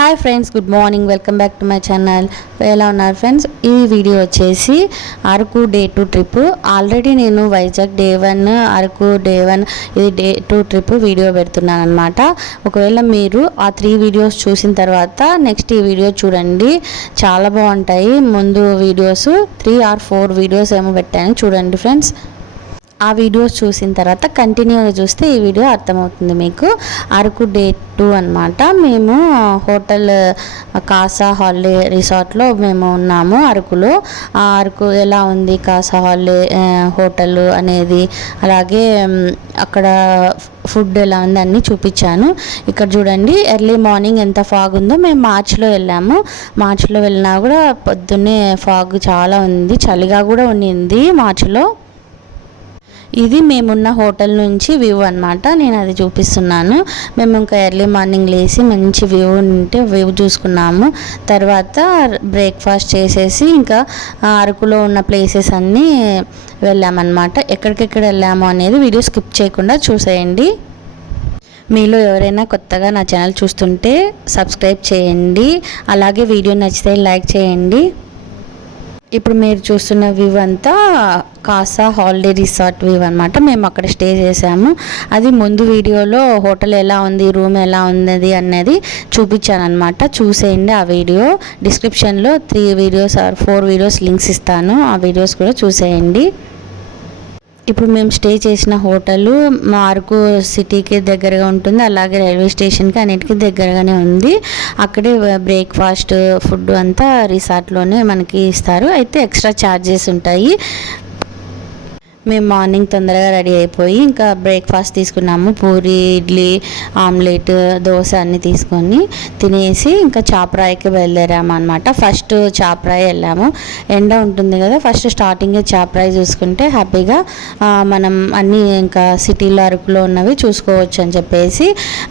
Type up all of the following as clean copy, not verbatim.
Hi friends, good morning. Welcome back to my channel. ఎలా ఉన్నారు ఫ్రెండ్స్? ఈ వీడియో వచ్చేసి అరకు డే 2 ట్రిప్. ఆల్రెడీ నేను వైజాగ్ డే 1, అరకు డే 1, ఇది డే 2 ట్రిప్ వీడియో పెడుతున్నాను అనమాట. ఒకవేళ మీరు ఆ 3 వీడియోస్ చూసిన తర్వాత నెక్స్ట్ ఈ వీడియో చూడండి, చాలా బాగుంటాయి. ముందు వీడియోస్ 3 or 4 వీడియోస్ ఏమో పెట్టాను, చూడండి ఫ్రెండ్స్. ఆ వీడియోస్ చూసిన తర్వాత కంటిన్యూగా చూస్తే ఈ వీడియో అర్థమవుతుంది మీకు. అరకు డే 2 అనమాట. మేము హోటల్ కాసా హాలిడే రిసార్ట్లో మేము ఉన్నాము అరకులో. ఆ అరకు ఎలా ఉంది, కాసా హాలిడే హోటల్ అనేది, అలాగే అక్కడ ఫుడ్ ఎలా ఉంది అన్నీ చూపించాను. ఇక్కడ చూడండి, ఎర్లీ మార్నింగ్ ఎంత ఫాగ్ ఉందో. మేము మార్చిలో వెళ్ళాము. మార్చిలో వెళ్ళినా కూడా పొద్దున్నే ఫాగ్ చాలా ఉంది, చలిగా కూడా ఉండింది మార్చిలో. ఇది మేమున్న హోటల్ నుంచి వ్యూ అనమాట, నేను అది చూపిస్తున్నాను. మేము ఇంకా ఎర్లీ మార్నింగ్ లేచి మంచి వ్యూ ఉంటే వ్యూ చూసుకున్నాము. తర్వాత బ్రేక్ఫాస్ట్ చేసేసి ఇంకా అరకులో ఉన్న ప్లేసెస్ అన్నీ వెళ్ళామన్నమాట. ఎక్కడికెక్కడ వెళ్ళాము అనేది వీడియో స్కిప్ చేయకుండా చూసేయండి. మీలో ఎవరైనా కొత్తగా నా ఛానల్ చూస్తుంటే సబ్స్క్రైబ్ చేయండి, అలాగే వీడియో నచ్చితే లైక్ చేయండి. ఇప్పుడు మీరు చూస్తున్న వ్యూ అంతా కాసా హాలిడే రిసార్ట్ వ్యూ అనమాట. మేము అక్కడ స్టే చేసాము. అది ముందు వీడియోలో హోటల్ ఎలా ఉంది, రూమ్ ఎలా ఉన్నది అన్నది చూపించాను అనమాట. చూసేయండి ఆ వీడియో. డిస్క్రిప్షన్లో 3 వీడియోస్ ఆర్ 4 వీడియోస్ లింక్స్ ఇస్తాను, ఆ వీడియోస్ కూడా చూసేయండి. ఇప్పుడు మేము స్టే చేసిన హోటల్ మా అరకు సిటీకి దగ్గరగా ఉంటుంది, అలాగే రైల్వే స్టేషన్కి అన్నిటికీ దగ్గరగానే ఉంది. అక్కడే బ్రేక్ఫాస్ట్ ఫుడ్ అంతా రిసార్ట్లోనే మనకి ఇస్తారు, అయితే ఎక్స్ట్రా ఛార్జెస్ ఉంటాయి. మేము మార్నింగ్ తొందరగా రెడీ అయిపోయి ఇంకా బ్రేక్ఫాస్ట్ తీసుకున్నాము. పూరి, ఇడ్లీ, ఆమ్లెట్, దోశ అన్నీ తీసుకొని తినేసి ఇంకా చాపరాయికి బయలుదేరాము అనమాట. ఫస్ట్ చాపరాయి వెళ్ళాము. ఎండ ఉంటుంది కదా, ఫస్ట్ స్టార్టింగే చాపరాయి చూసుకుంటే హ్యాపీగా మనం అన్నీ ఇంకా సిటీలో అరకులో ఉన్నవి చూసుకోవచ్చు అని చెప్పేసి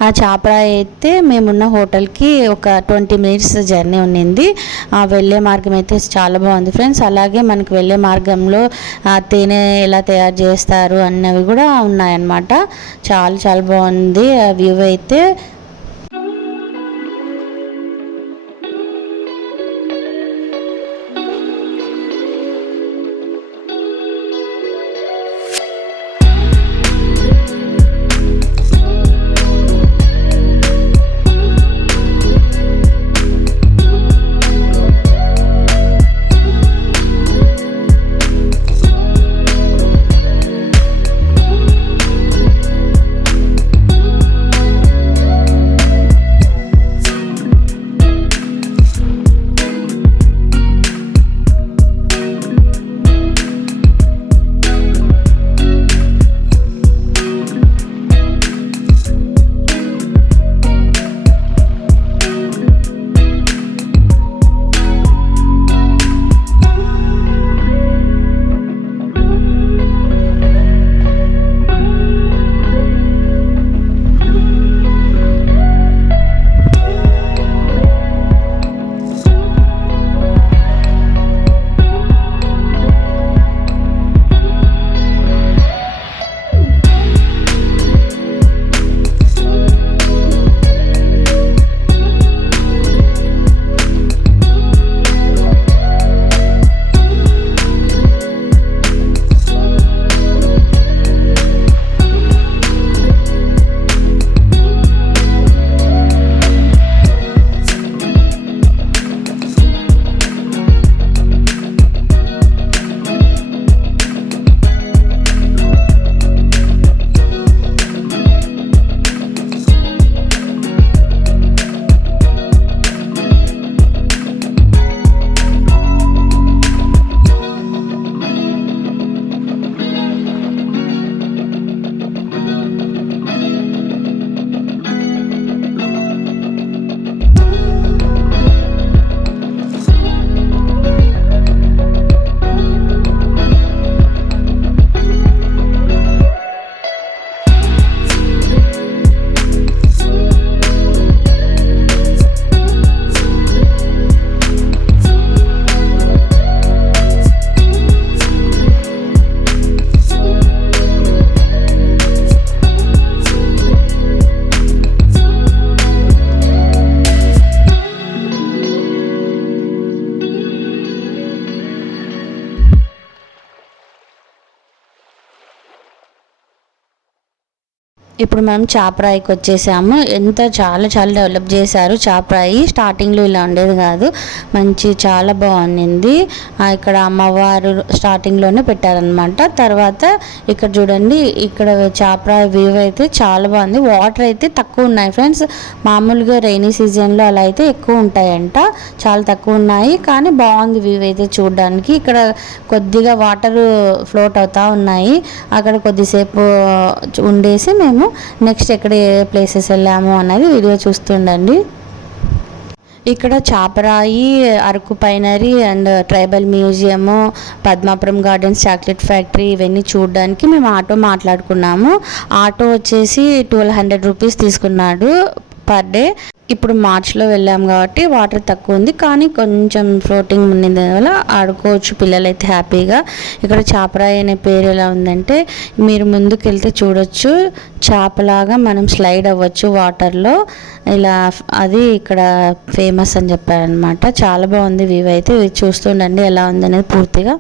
ఆ చాపరాయి అయితే మేమున్న హోటల్కి ఒక 20 minutes జర్నీ ఉండింది. వెళ్ళే మార్గం అయితే చాలా బాగుంది ఫ్రెండ్స్. అలాగే మనకు వెళ్ళే మార్గంలో తేనె ఎలా తయారు చేస్తారు అన్నవి కూడా ఉన్నాయన్నమాట. చాలా చాలా బాగుంది ఆ వ్యూ అయితే. ఇప్పుడు మనం చాపరాయికి వచ్చేసాము. చాలా చాలా డెవలప్ చేశారు చాపరాయి. స్టార్టింగ్లో ఇలా ఉండేది కాదు, చాలా బాగుంది. ఇక్కడ అమ్మవారు స్టార్టింగ్లోనే పెట్టారనమాట. తర్వాత ఇక్కడ చూడండి, ఇక్కడ చాపరాయి వ్యూ అయితే చాలా బాగుంది. వాటర్ అయితే తక్కువ ఉన్నాయి ఫ్రెండ్స్. మామూలుగా రైనీ సీజన్లో అలా అయితే ఎక్కువ ఉంటాయంట, చాలా తక్కువ ఉన్నాయి. కానీ బాగుంది వ్యూ అయితే చూడడానికి. ఇక్కడ కొద్దిగా వాటర్ ఫ్లోట్ అవుతూ ఉన్నాయి. అక్కడ కొద్దిసేపు ఉండేసి మేము నెక్స్ట్ ఎక్కడ ఏ ప్లేసెస్ వెళ్ళాము అన్నది వీడియో చూస్తుండండి. ఇక్కడ Chaparai, Araku pinery and tribal museum, Padmapuram gardens, chocolate factory ఇవన్నీ చూడడానికి మేము ఆటో మాట్లాడుకున్నాము. ఆటో వచ్చేసి 1200 రూపీస్ తీసుకున్నాడు పర్ డే. ఇప్పుడు మార్చ్లో వెళ్ళాము కాబట్టి వాటర్ తక్కువ ఉంది, కానీ కొంచెం ఫ్లోటింగ్ ఉన్నది వల్ల ఆడుకోవచ్చు పిల్లలైతే హ్యాపీగా. ఇక్కడ చాపరాయి అనే పేరు ఎలా ఉందంటే, మీరు ముందుకు వెళ్తే చూడొచ్చు, చేపలాగా మనం స్లైడ్ అవ్వచ్చు వాటర్లో ఇలా. అది ఇక్కడ ఫేమస్ అని చెప్పారనమాట. చాలా బాగుంది వ్యూ అయితే. చూస్తుండండి ఎలా ఉందనేది పూర్తిగా.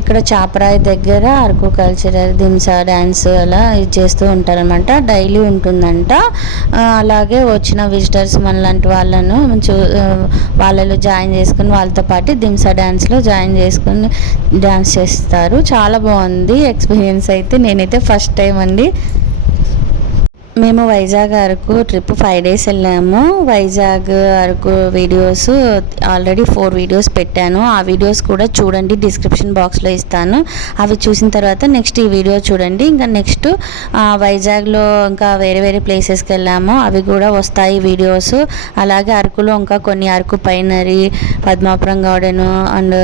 ఇక్కడ చాపరాయి దగ్గర అరకు కల్చరల్ దింసా డ్యాన్స్ అలా ఇది చేస్తూ ఉంటారనమాట. డైలీ ఉంటుందంట. అలాగే వచ్చిన విజిటర్స్ మనలాంటి వాళ్ళను వాళ్ళలో జాయిన్ చేసుకుని వాళ్ళతో పాటు దింసా డ్యాన్స్లో జాయిన్ చేసుకుని డ్యాన్స్ చేస్తారు. చాలా బాగుంది ఎక్స్పీరియన్స్ అయితే. నేనైతే ఫస్ట్ టైం అండి. మేము వైజాగ్ అరకు ట్రిప్ 5 days వెళ్ళాము. వైజాగ్ అరకు వీడియోస్ ఆల్రెడీ 4 వీడియోస్ పెట్టాను. ఆ వీడియోస్ కూడా చూడండి, డిస్క్రిప్షన్ బాక్స్లో ఇస్తాను. అవి చూసిన తర్వాత నెక్స్ట్ ఈ వీడియో చూడండి. ఇంకా నెక్స్ట్ వైజాగ్లో ఇంకా వేరే వేరే ప్లేసెస్కి వెళ్ళాము, అవి కూడా వస్తాయి వీడియోస్. అలాగే అరకులో ఇంకా కొన్ని అరకు పైనరీ, Padmapuram garden and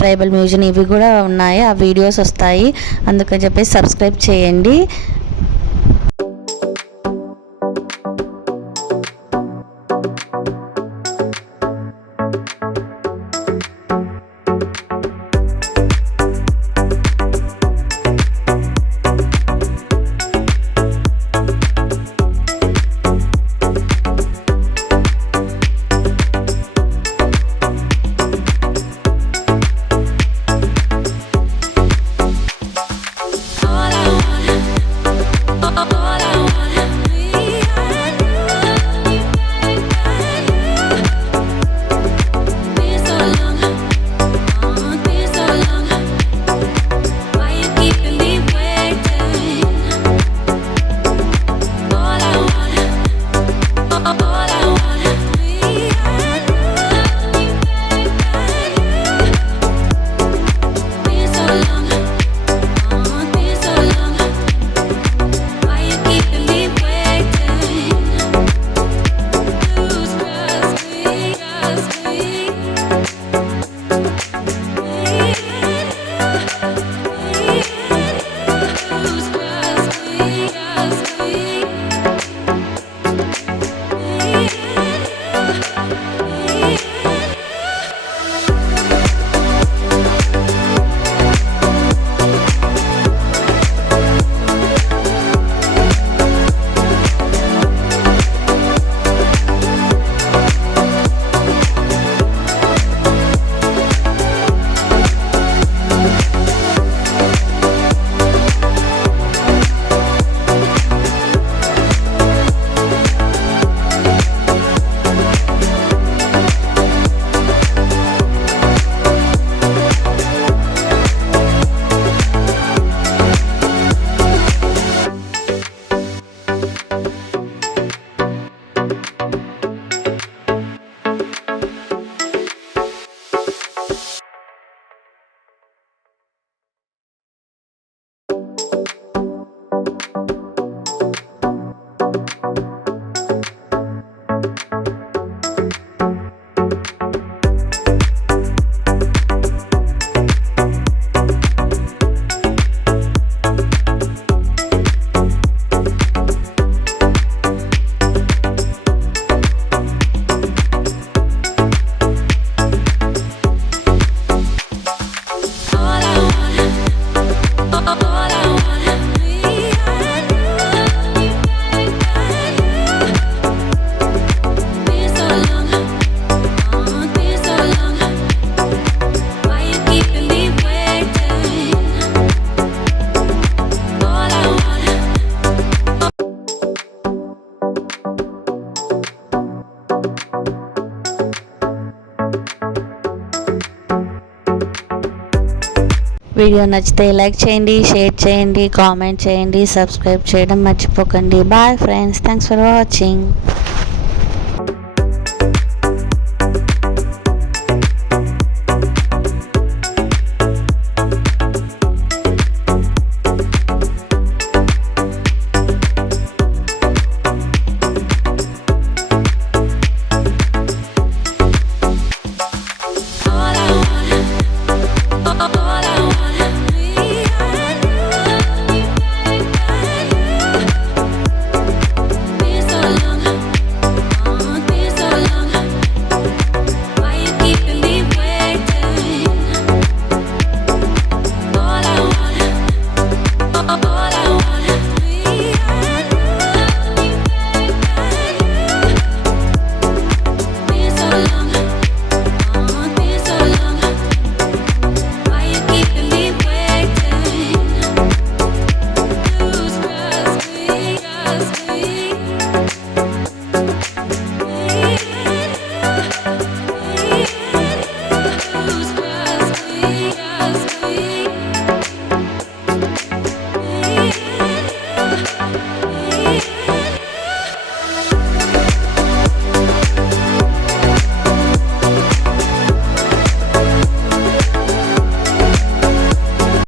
tribal museum ఇవి కూడా ఉన్నాయి. ఆ వీడియోస్ వస్తాయి. అందుకని చెప్పేసి సబ్స్క్రైబ్ చేయండి. వీడియో నచ్చితే లైక్ చేయండి, షేర్ చేయండి, కామెంట్ చేయండి, సబ్స్క్రైబ్ చేయడం మర్చిపోకండి. Bye friends, thanks for watching.